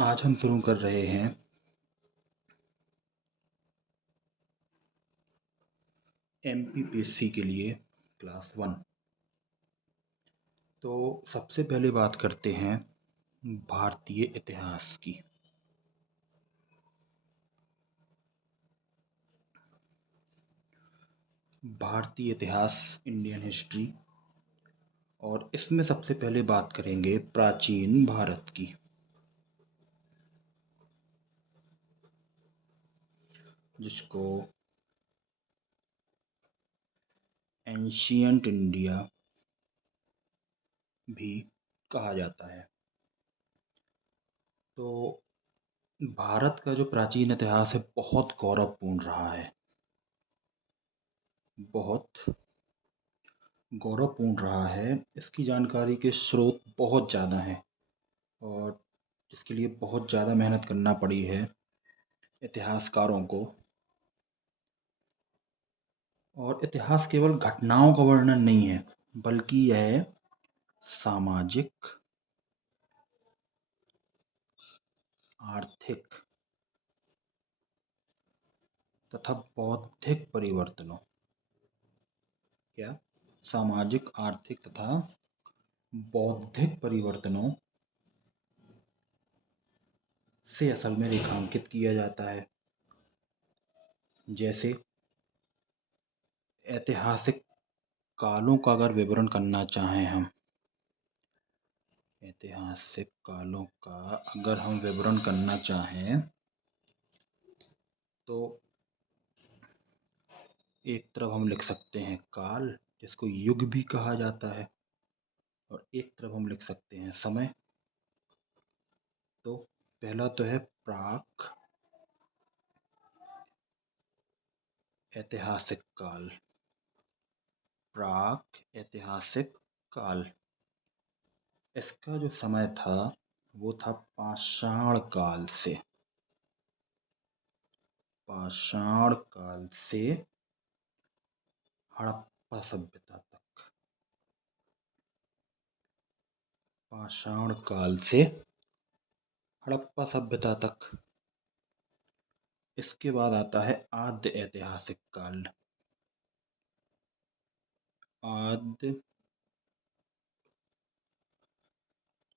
आज हम शुरू कर रहे हैं एमपीपीएससी के लिए क्लास 1। तो सबसे पहले बात करते हैं भारतीय इतिहास की। भारतीय इतिहास, इंडियन हिस्ट्री, और इसमें सबसे पहले बात करेंगे प्राचीन भारत की। जिसको एंशियंट इंडिया भी कहा जाता है। तो भारत का जो प्राचीन इतिहास है बहुत गौरवपूर्ण रहा है, बहुत गौरवपूर्ण रहा है। इसकी जानकारी के स्रोत बहुत ज़्यादा हैं और जिसके लिए बहुत ज़्यादा मेहनत करना पड़ी है इतिहासकारों को। और इतिहास केवल घटनाओं का वर्णन नहीं है, बल्कि यह सामाजिक, आर्थिक तथा बौद्धिक परिवर्तनों, क्या सामाजिक, आर्थिक तथा बौद्धिक परिवर्तनों से असल में रेखांकित किया जाता है। जैसे ऐतिहासिक कालों का अगर विवरण करना चाहें हम, ऐतिहासिक कालों का अगर हम विवरण करना चाहें तो एक तरफ हम लिख सकते हैं काल, जिसको युग भी कहा जाता है, और एक तरफ हम लिख सकते हैं समय। तो पहला तो है प्राक ऐतिहासिक काल। प्राक ऐतिहासिक काल, इसका जो समय था वो था पाषाण काल से, पाषाण काल से हड़प्पा सभ्यता तक। पाषाण काल से हड़प्पा सभ्यता तक। इसके बाद आता है आद्य ऐतिहासिक काल। आद्य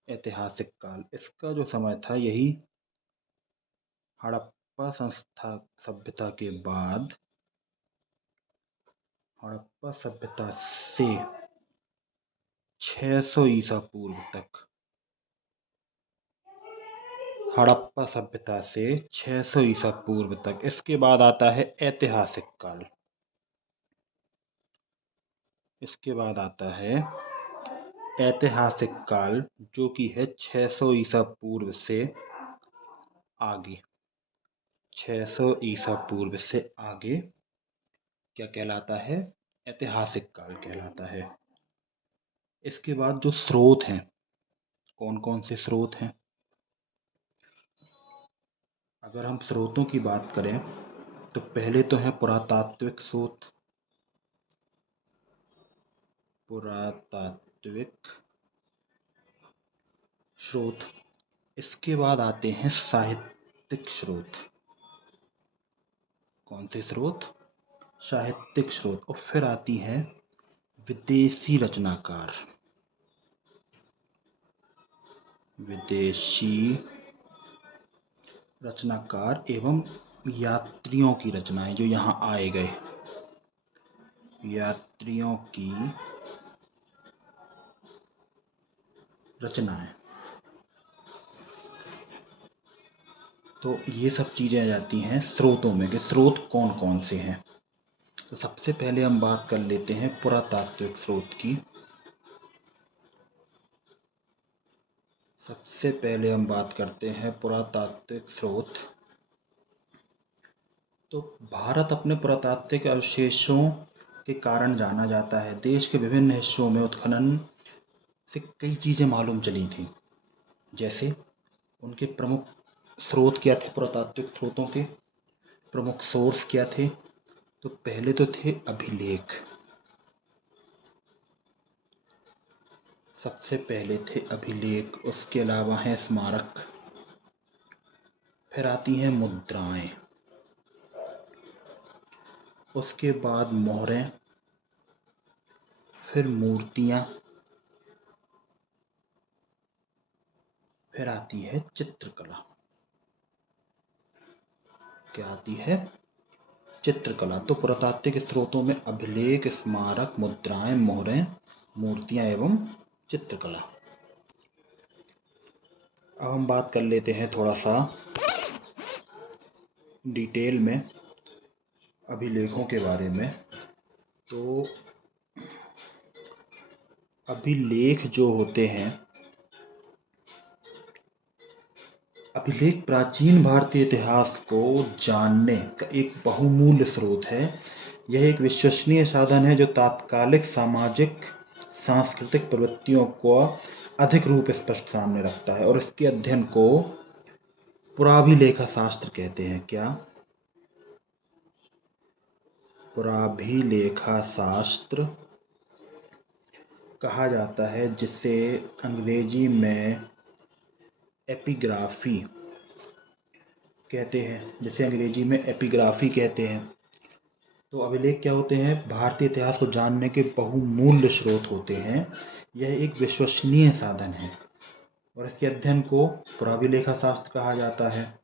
ऐतिहासिक काल, इसका जो समय था यही हड़प्पा संस्था सभ्यता के बाद, हड़प्पा सभ्यता से 600 ईसा पूर्व तक। हड़प्पा सभ्यता से 600 ईसा पूर्व तक। इसके बाद आता है ऐतिहासिक काल। इसके बाद आता है ऐतिहासिक काल, जो कि है 600 ईसा पूर्व से आगे। 600 ईसा पूर्व से आगे क्या कहलाता है? ऐतिहासिक काल कहलाता है। इसके बाद जो स्रोत हैं, कौन कौन से स्रोत हैं? अगर हम स्रोतों की बात करें तो पहले तो है पुरातात्विक स्रोत। पुरातात्विक स्रोत। इसके बाद आते हैं साहित्यिक स्रोत। कौन से स्रोत? साहित्यिक स्रोत। और फिर आती हैं विदेशी रचनाकार। विदेशी रचनाकार एवं यात्रियों की रचनाएं, जो यहाँ आए गए यात्रियों की रचनाएं। तो ये सब चीज़ें आ जाती हैं स्रोतों में, कि स्रोत कौन कौन से हैं। तो सबसे पहले हम बात कर लेते हैं पुरातात्विक स्रोत की। सबसे पहले हम बात करते हैं पुरातात्विक स्रोत। तो भारत अपने पुरातात्विक अवशेषों के कारण जाना जाता है। देश के विभिन्न हिस्सों में उत्खनन से कई चीज़ें मालूम चली थी। जैसे उनके प्रमुख स्रोत क्या थे? पुरातात्विक स्रोतों के प्रमुख सोर्स क्या थे? तो पहले तो थे अभिलेख। सबसे पहले थे अभिलेख। उसके अलावा हैं स्मारक। फिर आती हैं मुद्राएं, उसके बाद मोहरें, फिर मूर्तियां, फिर आती है चित्रकला। क्या आती है? चित्रकला। तो पुरातात्विक स्रोतों में अभिलेख, स्मारक, मुद्राएं, मोहरें, मूर्तियां एवं चित्रकला। अब हम बात कर लेते हैं थोड़ा सा डिटेल में अभिलेखों के बारे में। तो अभिलेख जो होते हैं, अभिलेख प्राचीन भारतीय इतिहास को जानने का एक बहुमूल्य स्रोत है। यह एक विश्वसनीय साधन है जो तात्कालिक सामाजिक सांस्कृतिक प्रवृत्तियों को अधिक रूप स्पष्ट सामने रखता है और इसके अध्ययन को पुराभिलेखा शास्त्र कहते हैं। क्या? पुराभिलेखा शास्त्र कहा जाता है, जिसे अंग्रेजी में एपिग्राफी कहते हैं। तो अभिलेख क्या होते हैं? भारतीय इतिहास को जानने के बहुमूल्य स्रोत होते हैं। यह एक विश्वसनीय साधन है और इसके अध्ययन को पुराभिलेखा शास्त्र कहा जाता है।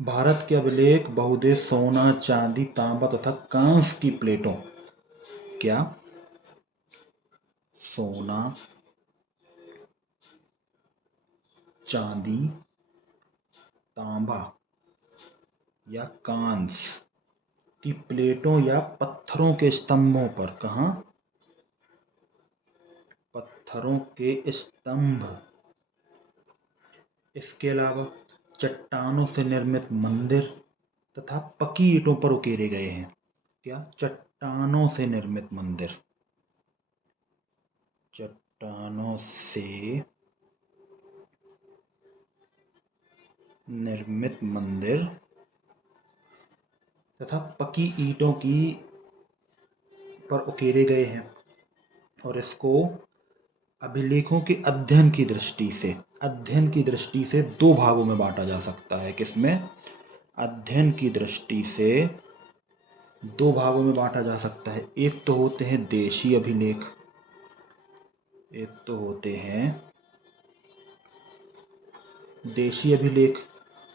भारत के अभिलेख बहुदेश सोना, चांदी, तांबा तथा कांस्य की प्लेटों, क्या? सोना, चांदी, तांबा या कांस्य की प्लेटों या पत्थरों के स्तंभों पर, कहाँ? पत्थरों के स्तंभ। इसके अलावा चट्टानों से निर्मित मंदिर तथा पकी ईंटों पर उकेरे गए हैं। क्या? चट्टानों से निर्मित मंदिर, चट्टानों से निर्मित मंदिर तथा पकी ईंटों की पर उकेरे गए हैं और इसको अभिलेखों के अध्ययन की दृष्टि से दो भागों में बांटा जा सकता है। किसमें? अध्ययन की दृष्टि से दो भागों में बांटा जा सकता है। एक तो होते हैं देशी अभिलेख,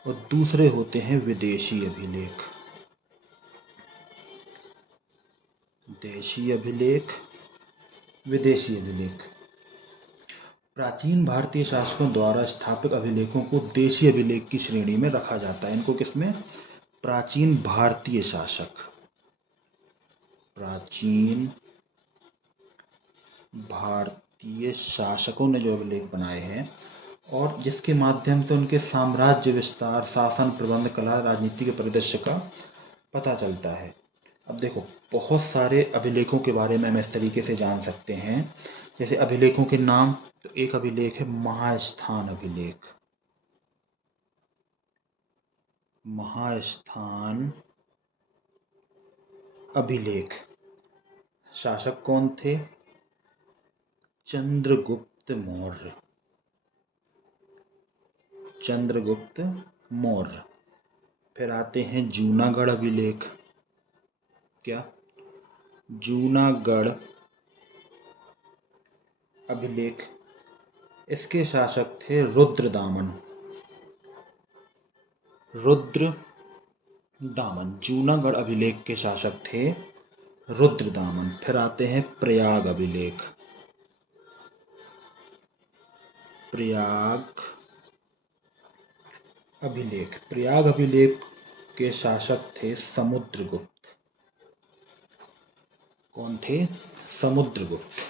और दूसरे होते हैं विदेशी अभिलेख। देशी अभिलेख, विदेशी अभिलेख। प्राचीन भारतीय शासकों द्वारा स्थापित अभिलेखों को देशी अभिलेख की श्रेणी में रखा जाता है। इनको किसमें? प्राचीन भारतीय शासकों ने जो अभिलेख बनाए हैं और जिसके माध्यम से उनके साम्राज्य विस्तार, शासन, प्रबंध, कला, राजनीति के परिदृश्य का पता चलता है। अब देखो, बहुत सारे अभिलेखों के बारे में हम इस तरीके से जान सकते हैं। जैसे अभिलेखों के नाम, तो एक अभिलेख है महास्थान अभिलेख। महास्थान अभिलेख। शासक कौन थे? चंद्रगुप्त मौर्य। फिर आते हैं जूनागढ़ अभिलेख। क्या? जूनागढ़ अभिलेख। इसके शासक थे रुद्रदामन। जूनागढ़ अभिलेख के शासक थे रुद्रदामन। फिर आते हैं प्रयाग अभिलेख। प्रयाग अभिलेख के शासक थे समुद्रगुप्त। कौन थे? समुद्रगुप्त।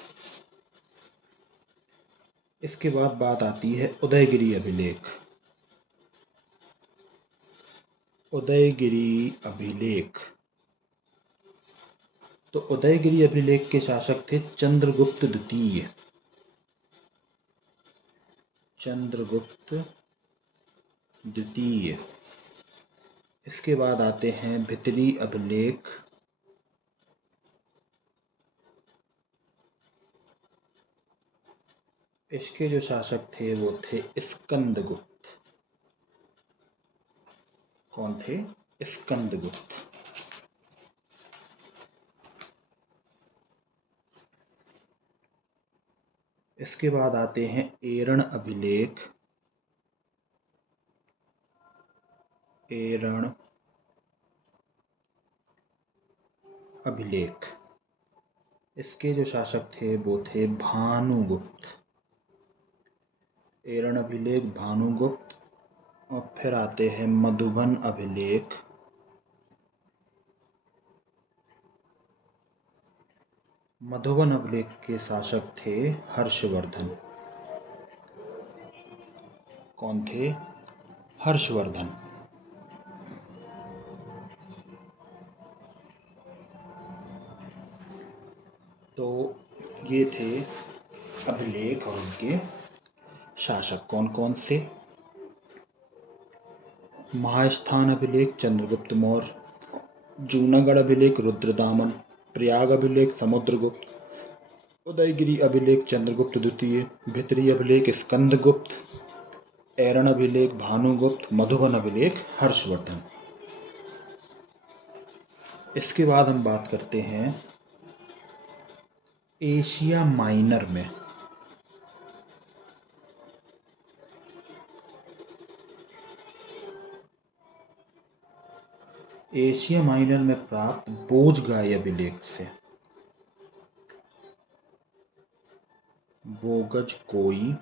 इसके बाद बात आती है उदयगिरी अभिलेख। तो उदयगिरी अभिलेख के शासक थे चंद्रगुप्त द्वितीय। इसके बाद आते हैं भितरी अभिलेख। इसके जो शासक थे वो थे स्कंदगुप्त। कौन थे? स्कंदगुप्त। इसके बाद आते हैं एरण अभिलेख। एरण अभिलेख, इसके जो शासक थे वो थे भानुगुप्त। एरण अभिलेख, भानुगुप्त। और फिर आते हैं मधुबन अभिलेख। मधुबन अभिलेख के शासक थे हर्षवर्धन। कौन थे? हर्षवर्धन। तो ये थे अभिलेख और उनके शासक कौन कौन से। महास्थान अभिलेख चंद्रगुप्त मौर्य, जूनागढ़ अभिलेख रुद्रदामन, प्रयाग अभिलेख समुद्रगुप्त, उदयगिरि अभिलेख चंद्रगुप्त द्वितीय, भितरी अभिलेख स्कंदगुप्त, एरण अभिलेख भानुगुप्त, मधुबन अभिलेख हर्षवर्धन। इसके बाद हम बात करते हैं एशिया माइनर में। एशिया माइनर में प्राप्त बोझगाई अभिलेख से। बोगज कोई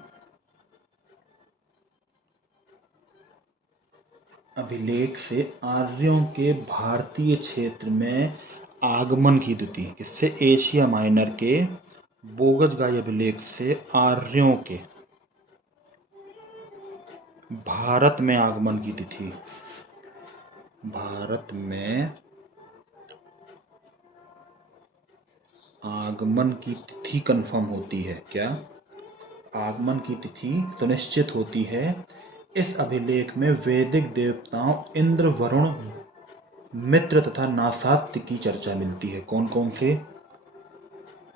अभिलेख से आर्यों के भारतीय क्षेत्र में आगमन की तिथि। किससे? एशिया माइनर के बोगजगाई अभिलेख से आर्यों के भारत में आगमन की तिथि। भारत में आगमन की तिथि कंफर्म होती है। क्या? आगमन की तिथि सुनिश्चित होती है। इस अभिलेख में वैदिक देवताओं इंद्र, वरुण, मित्र तथा नासात्य की चर्चा मिलती है। कौन कौन से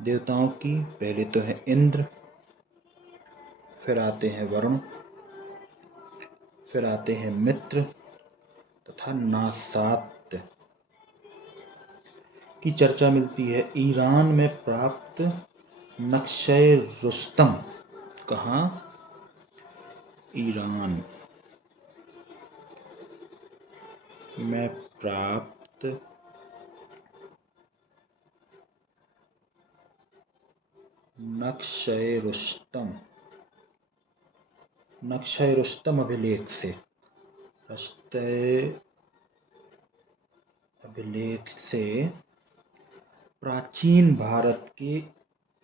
देवताओं की? पहले तो है इंद्र, फिर आते हैं वरुण, फिर आते हैं मित्र तथा नासात्य की चर्चा मिलती है। ईरान में प्राप्त नक्शे रुस्तम। कहाँ? ईरान में प्राप्त नक्शे रुस्तम अभिलेख से प्राचीन भारत के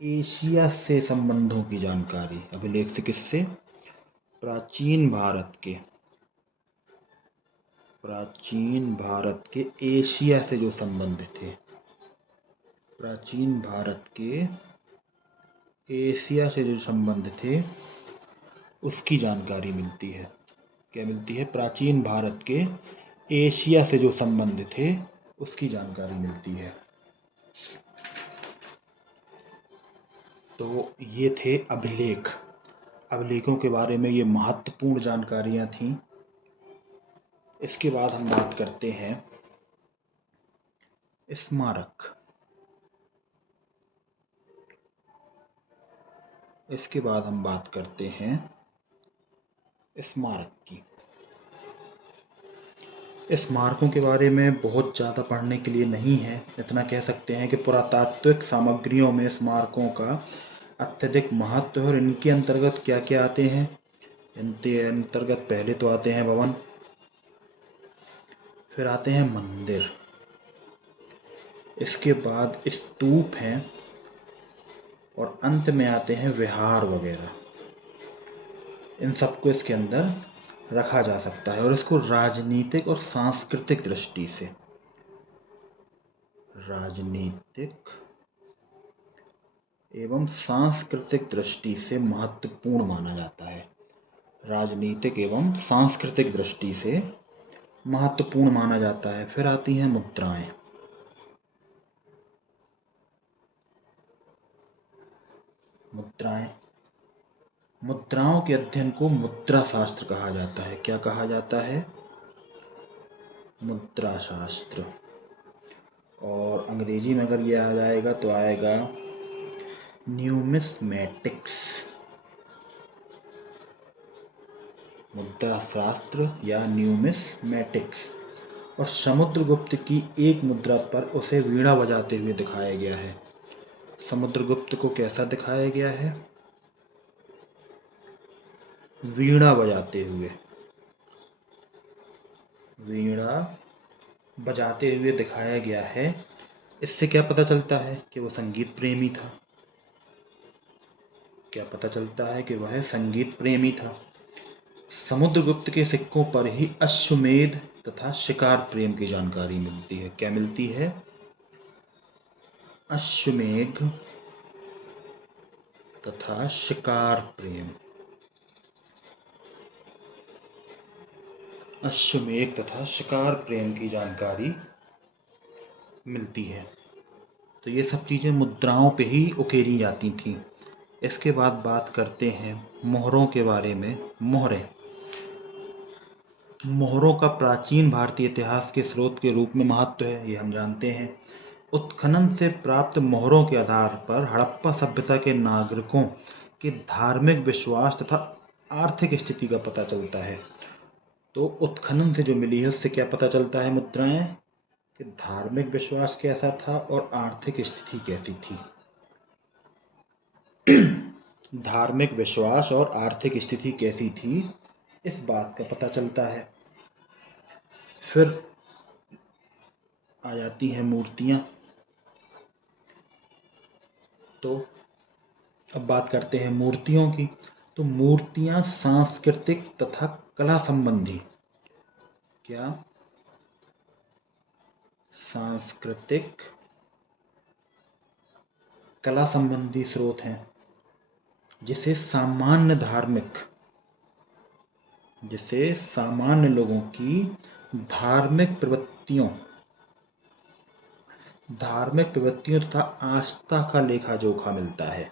एशिया से संबंधों की जानकारी। अभिलेख से किससे? प्राचीन भारत के एशिया से जो संबंध थे। प्राचीन भारत के एशिया से जो संबंध थे उसकी जानकारी मिलती है। क्या मिलती है? प्राचीन भारत के एशिया से जो संबंध थे उसकी जानकारी मिलती है। तो ये थे अभिलेख। अभिलेखों के बारे में ये महत्वपूर्ण जानकारियां थीं। इसके बाद हम बात करते हैं स्मारक। इसके बाद हम बात करते हैं स्मारक की। स्मारकों के बारे में बहुत ज़्यादा पढ़ने के लिए नहीं है। इतना कह सकते हैं कि पुरातात्विक सामग्रियों में स्मारकों का अत्यधिक महत्व है। और इनके अंतर्गत क्या क्या आते हैं? इनके अंतर्गत पहले तो आते हैं भवन, फिर आते हैं मंदिर, इसके बाद स्तूप हैं, और अंत में आते हैं विहार वगैरह। इन सबको इसके अंदर रखा जा सकता है। और इसको राजनीतिक और सांस्कृतिक दृष्टि से एवं सांस्कृतिक दृष्टि से महत्वपूर्ण माना जाता है। राजनीतिक एवं सांस्कृतिक दृष्टि से महत्वपूर्ण माना जाता है। फिर आती हैं मुद्राएं। मुद्राओं के अध्ययन को मुद्रा शास्त्र कहा जाता है। क्या कहा जाता है? मुद्रा शास्त्र। और अंग्रेजी में अगर ये आ जाएगा तो आएगा न्यूमिस्मेटिक्स। मुद्रा शास्त्र या न्यूमिस्मेटिक्स। और समुद्रगुप्त की एक मुद्रा पर उसे वीणा बजाते हुए दिखाया गया है। समुद्रगुप्त को कैसा दिखाया गया है? वीणा बजाते हुए, वीणा बजाते हुए दिखाया गया है। इससे क्या पता चलता है कि वो संगीत प्रेमी था? क्या पता चलता है कि वह संगीत प्रेमी था? समुद्रगुप्त के सिक्कों पर ही अश्वमेध तथा शिकार प्रेम की जानकारी मिलती है। क्या मिलती है? अश्वमेध तथा शिकार प्रेम। अश्वमेध तथा शिकार प्रेम की जानकारी मिलती है। तो ये सब चीज़ें मुद्राओं पे ही उकेरी जाती थीं। इसके बाद बात करते हैं मोहरों के बारे में। मोहरें। मोहरों का प्राचीन भारतीय इतिहास के स्रोत के रूप में महत्व है, ये हम जानते हैं। उत्खनन से प्राप्त मोहरों के आधार पर हड़प्पा सभ्यता के नागरिकों के धार्मिक विश्वास तथा आर्थिक स्थिति का पता चलता है। तो उत्खनन से जो मिली है उससे क्या पता चलता है मुद्राएं? कि धार्मिक विश्वास कैसा था और आर्थिक स्थिति कैसी थी। धार्मिक विश्वास और आर्थिक स्थिति कैसी थी, इस बात का पता चलता है। फिर आ जाती हैं मूर्तियां। तो अब बात करते हैं मूर्तियों की। तो मूर्तियां सांस्कृतिक तथा कला संबंधी, क्या सांस्कृतिक कला संबंधी स्रोत हैं, जिसे सामान्य लोगों की धार्मिक प्रवृत्तियों तथा आस्था का लेखा जोखा मिलता है।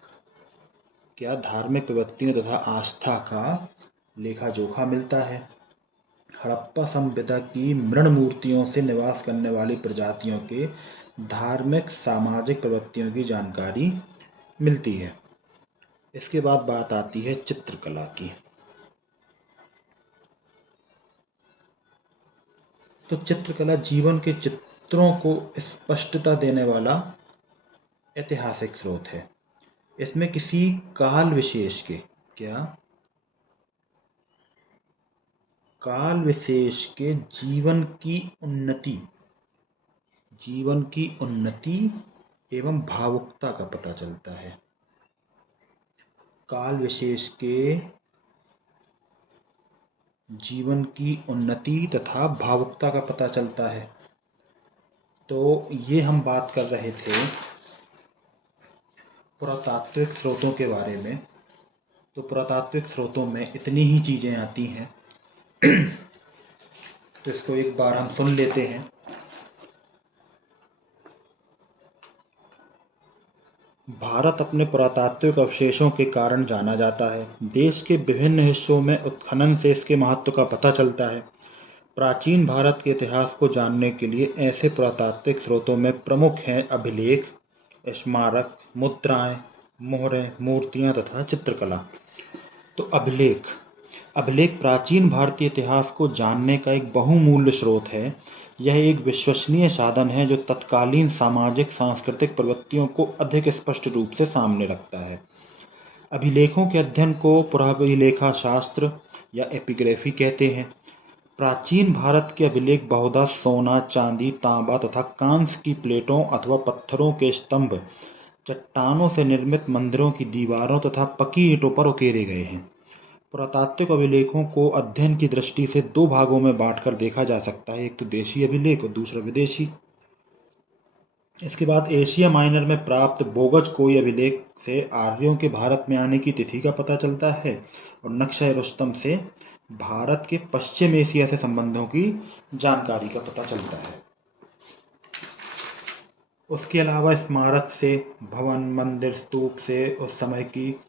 क्या धार्मिक प्रवृत्तियों तथा आस्था का लेखा जोखा मिलता है। हड़प्पा सभ्यता की मृण मूर्तियों से निवास करने वाली प्रजातियों के धार्मिक सामाजिक प्रवृत्तियों की जानकारी मिलती है। इसके बाद बात आती है चित्रकला की। तो चित्रकला जीवन के चित्रों को स्पष्टता देने वाला ऐतिहासिक स्रोत है। इसमें किसी काल विशेष के जीवन की उन्नति एवं भावुकता का पता चलता है। काल विशेष के जीवन की उन्नति तथा भावुकता का पता चलता है। तो ये हम बात कर रहे थे पुरातात्विक स्रोतों के बारे में। तो पुरातात्विक स्रोतों में इतनी ही चीज़ें आती हैं। तो इसको एक बार हम सुन लेते हैं। भारत अपने पुरातात्विक अवशेषों के कारण जाना जाता है। देश के विभिन्न हिस्सों में उत्खनन से इसके महत्व का पता चलता है। प्राचीन भारत के इतिहास को जानने के लिए ऐसे पुरातात्विक स्रोतों में प्रमुख हैं अभिलेख, स्मारक, मुद्राएं, मोहरें, मूर्तियां तथा चित्रकला। तो अभिलेख प्राचीन भारतीय इतिहास को जानने का एक बहुमूल्य स्रोत है। यह एक विश्वसनीय साधन है जो तत्कालीन सामाजिक सांस्कृतिक प्रवृत्तियों को अधिक स्पष्ट रूप से सामने रखता है। अभिलेखों के अध्ययन को पुराभिलेखा शास्त्र या एपिग्राफी कहते हैं। प्राचीन भारत के अभिलेख बहुधा सोना, चांदी, तांबा तथा कांस्य की प्लेटों अथवा पत्थरों के स्तंभ, चट्टानों से निर्मित मंदिरों की दीवारों तथा पकी ईंटों पर उकेरे गए हैं। पुरातात्विक अभिलेखों को अध्ययन की दृष्टि से दो भागों में बांटकर देखा जा सकता है, एक तो देशी अभिलेख और दूसरा विदेशी। इसके बाद एशिया माइनर में प्राप्त बोगज कोई अभिलेख से आर्यों के भारत में आने की तिथि का पता चलता है और नक्शा रुस्तम से भारत के पश्चिम एशिया से संबंधों की जानकारी का पता चलता है। उसके अलावा स्मारक से, भवन, मंदिर, स्तूप से उस समय की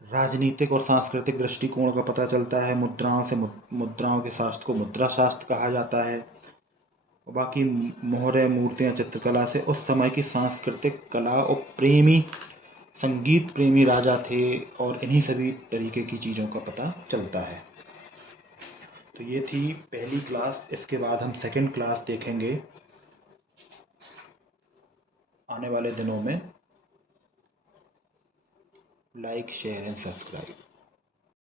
राजनीतिक और सांस्कृतिक दृष्टिकोण का पता चलता है। मुद्राओं के शास्त्र को मुद्रा शास्त्र कहा जाता है। बाकी मोहरे मूर्तियाँ चित्रकला से उस समय की सांस्कृतिक कला और प्रेमी संगीत प्रेमी राजा थे और इन्हीं सभी तरीके की चीज़ों का पता चलता है। तो ये थी पहली क्लास। इसके बाद हम सेकंड क्लास देखेंगे आने वाले दिनों में। Like share and subscribe.